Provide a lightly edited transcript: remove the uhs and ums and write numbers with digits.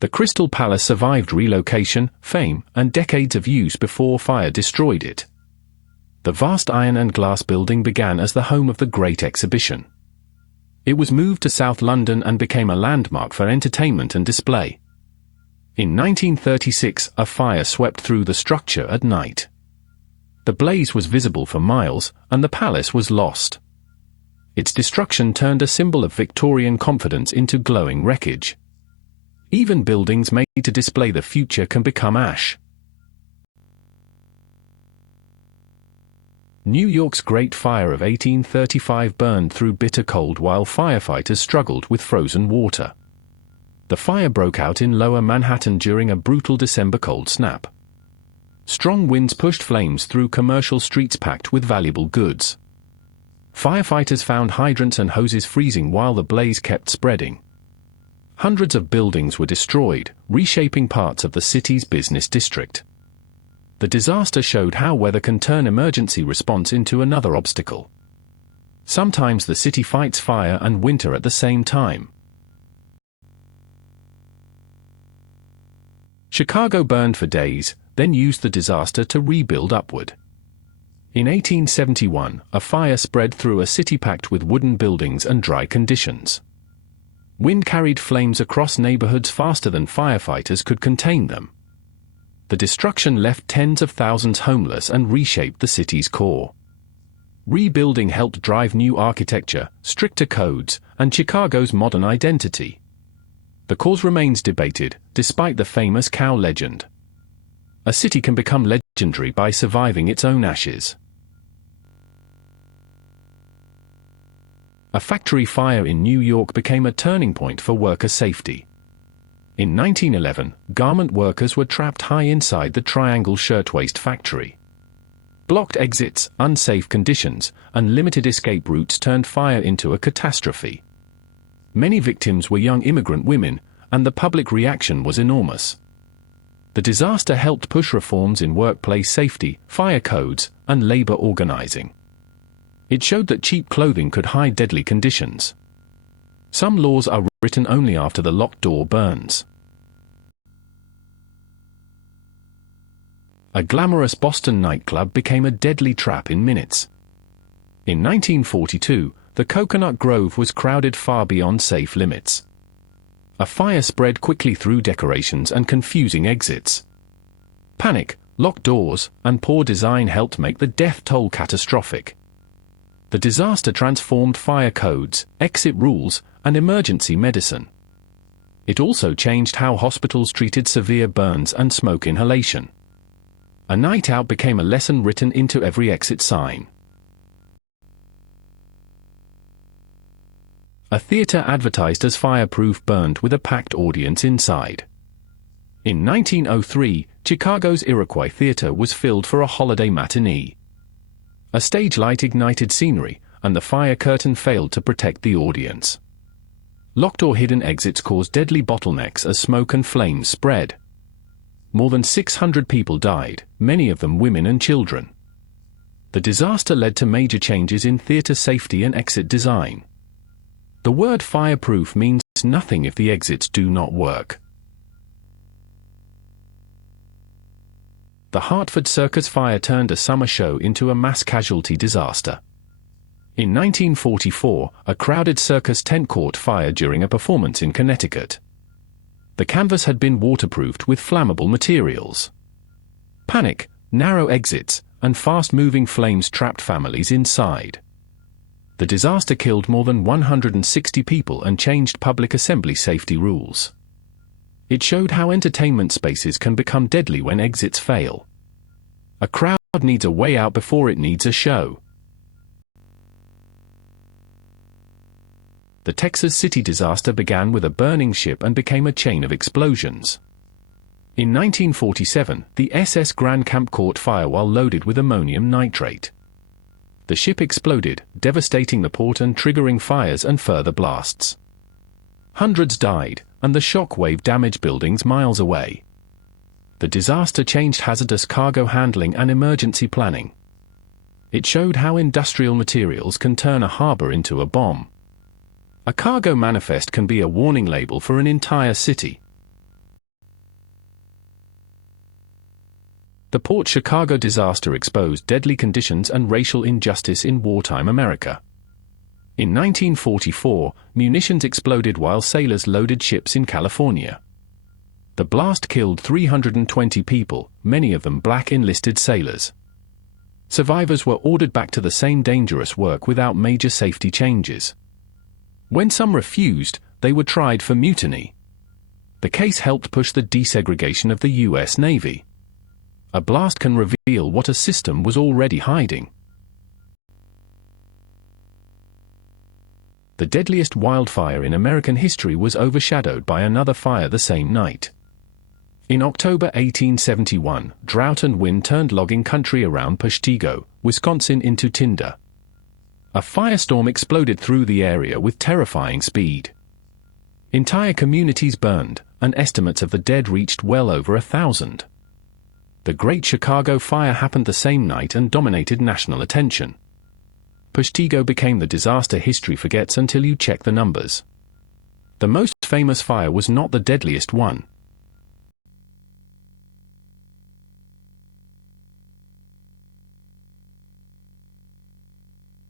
The Crystal Palace survived relocation, fame, and decades of use before fire destroyed it. The vast iron and glass building began as the home of the Great Exhibition. It was moved to South London and became a landmark for entertainment and display. In 1936, a fire swept through the structure at night. The blaze was visible for miles, and the palace was lost. Its destruction turned a symbol of Victorian confidence into glowing wreckage. Even buildings made to display the future can become ash. New York's Great Fire of 1835 burned through bitter cold while firefighters struggled with frozen water. The fire broke out in Lower Manhattan during a brutal December cold snap. Strong winds pushed flames through commercial streets packed with valuable goods. Firefighters found hydrants and hoses freezing while the blaze kept spreading. Hundreds of buildings were destroyed, reshaping parts of the city's business district. The disaster showed how weather can turn emergency response into another obstacle. Sometimes the city fights fire and winter at the same time. Chicago burned for days, then used the disaster to rebuild upward. In 1871, a fire spread through a city packed with wooden buildings and dry conditions. Wind carried flames across neighborhoods faster than firefighters could contain them. The destruction left tens of thousands homeless and reshaped the city's core. Rebuilding helped drive new architecture, stricter codes, and Chicago's modern identity. The cause remains debated, despite the famous cow legend. A city can become legendary by surviving its own ashes. A factory fire in New York became a turning point for worker safety. In 1911, garment workers were trapped high inside the Triangle Shirtwaist factory. Blocked exits, unsafe conditions, and limited escape routes turned fire into a catastrophe. Many victims were young immigrant women, and the public reaction was enormous. The disaster helped push reforms in workplace safety, fire codes, and labor organizing. It showed that cheap clothing could hide deadly conditions. Some laws are written only after the locked door burns. A glamorous Boston nightclub became a deadly trap in minutes. In 1942, the Coconut Grove was crowded far beyond safe limits. A fire spread quickly through decorations and confusing exits. Panic, locked doors, and poor design helped make the death toll catastrophic. The disaster transformed fire codes, exit rules, and emergency medicine. It also changed how hospitals treated severe burns and smoke inhalation. A night out became a lesson written into every exit sign. A theater advertised as fireproof burned with a packed audience inside. In 1903, Chicago's Iroquois Theater was filled for a holiday matinee. A stage light ignited scenery, and the fire curtain failed to protect the audience. Locked or hidden exits caused deadly bottlenecks as smoke and flames spread. More than 600 people died, many of them women and children. The disaster led to major changes in theater safety and exit design. The word fireproof means nothing if the exits do not work. The Hartford Circus fire turned a summer show into a mass casualty disaster. In 1944, a crowded circus tent caught fire during a performance in Connecticut. The canvas had been waterproofed with flammable materials. Panic, narrow exits, and fast-moving flames trapped families inside. The disaster killed more than 160 people and changed public assembly safety rules. It showed how entertainment spaces can become deadly when exits fail. A crowd needs a way out before it needs a show. The Texas City disaster began with a burning ship and became a chain of explosions. In 1947, the SS Grand Camp caught fire while loaded with ammonium nitrate. The ship exploded, devastating the port and triggering fires and further blasts. Hundreds died, and the shock wave damaged buildings miles away. The disaster changed hazardous cargo handling and emergency planning. It showed how industrial materials can turn a harbor into a bomb. A cargo manifest can be a warning label for an entire city. The Port Chicago disaster exposed deadly conditions and racial injustice in wartime America. In 1944, munitions exploded while sailors loaded ships in California. The blast killed 320 people, many of them black enlisted sailors. Survivors were ordered back to the same dangerous work without major safety changes. When some refused, they were tried for mutiny. The case helped push the desegregation of the U.S. Navy. A blast can reveal what a system was already hiding. The deadliest wildfire in American history was overshadowed by another fire the same night. In October 1871, drought and wind turned logging country around Peshtigo, Wisconsin into tinder. A firestorm exploded through the area with terrifying speed. Entire communities burned, and estimates of the dead reached well over 1,000. The Great Chicago Fire happened the same night and dominated national attention. Peshtigo became the disaster history forgets until you check the numbers. The most famous fire was not the deadliest one.